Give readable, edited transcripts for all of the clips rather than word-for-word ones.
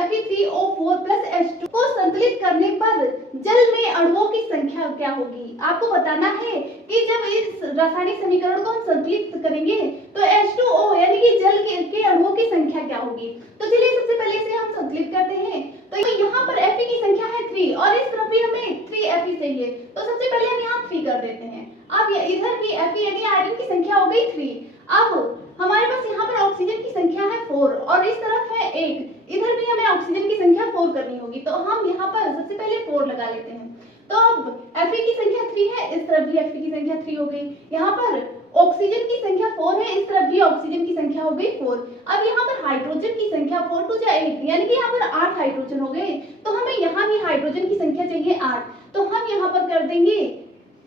Fe3O4 plus H2 को संतुलित करने पर जल में अणुओं की संख्या क्या होगी। आपको बताना है कि जब इस रासायनिक समीकरण को हम संतुलित करेंगे तो H2O यानी कि जल के अणुओं की संख्या क्या होगी। तो चलिए सबसे पहले इसे हम संतुलित करते हैं। तो यहाँ पर Fe की संख्या है 3 और इस तरफ भी हमें 3Fe चाहिए, तो सबसे पहले हम यहाँ 3 कर देते हैं। अब इधर भी Fe यानी आयरन की संख्या हो गई 3। अब हमारे पास यहाँ पर ऑक्सीजन की संख्या है 4 और इस तरफ है 8, इधर भी हमें ऑक्सीजन की संख्या 4 करनी होगी, तो हम यहाँ पर सबसे पहले 4 लगा लेते हैं। तो अब Fe की संख्या 3 है, इस तरफ भी Fe की संख्या 3 हो गई। यहाँ पर ऑक्सीजन की संख्या 4 है, इस तरफ भी ऑक्सीजन की संख्या हो गई 4। अब यहाँ पर हाइड्रोजन की संख्या 4 2 जा 8 यानी कि यहाँ पर 8 हाइड्रोजन हो गए, तो हमें यहाँ भी हाइड्रोजन की संख्या चाहिए 8, तो हम यहाँ पर कर देंगे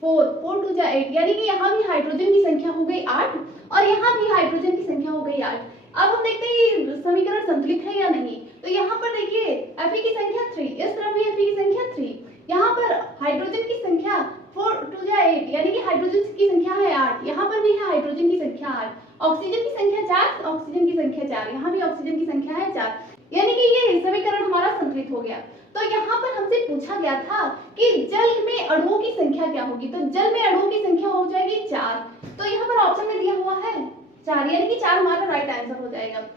4 4 2 जा 8 यानी कि यहाँ भी हाइड्रोजन की संख्या हो गई 8 और यहाँ भी हाइड्रोजन की संख्या हो गई 8। अब हम देखते हैं ये समीकरण संतुलित है या नहीं। तो यहाँ पर देखिए Fe की संख्या 3, इस तरफ भी Fe की संख्या 3, यहाँ पर हाइड्रोजन की संख्या 4 2 जा 8 यानी कि हाइड्रोजन की संख्या है 8, यहाँ पर भी है हाइड्रोजन की संख्या 8, ऑक्सीजन की संख्या 4, ऑक्सीजन की संख्या 4, यहाँ भी ऑक्सीजन की संख्या है 4, यानी कि ये समीकरण हमारा संतुलित हो गया। तो यहाँ पर हमसे पूछा गया था कि जल में अणुओं की संख्या क्या होगी, तो जल में अणुओं की संख्या हो जाएगी 4, तो यहाँ पर ऑप्शन में दिया हुआ है 4 यानी कि 4 हमारा राइट आंसर हो जाएगा।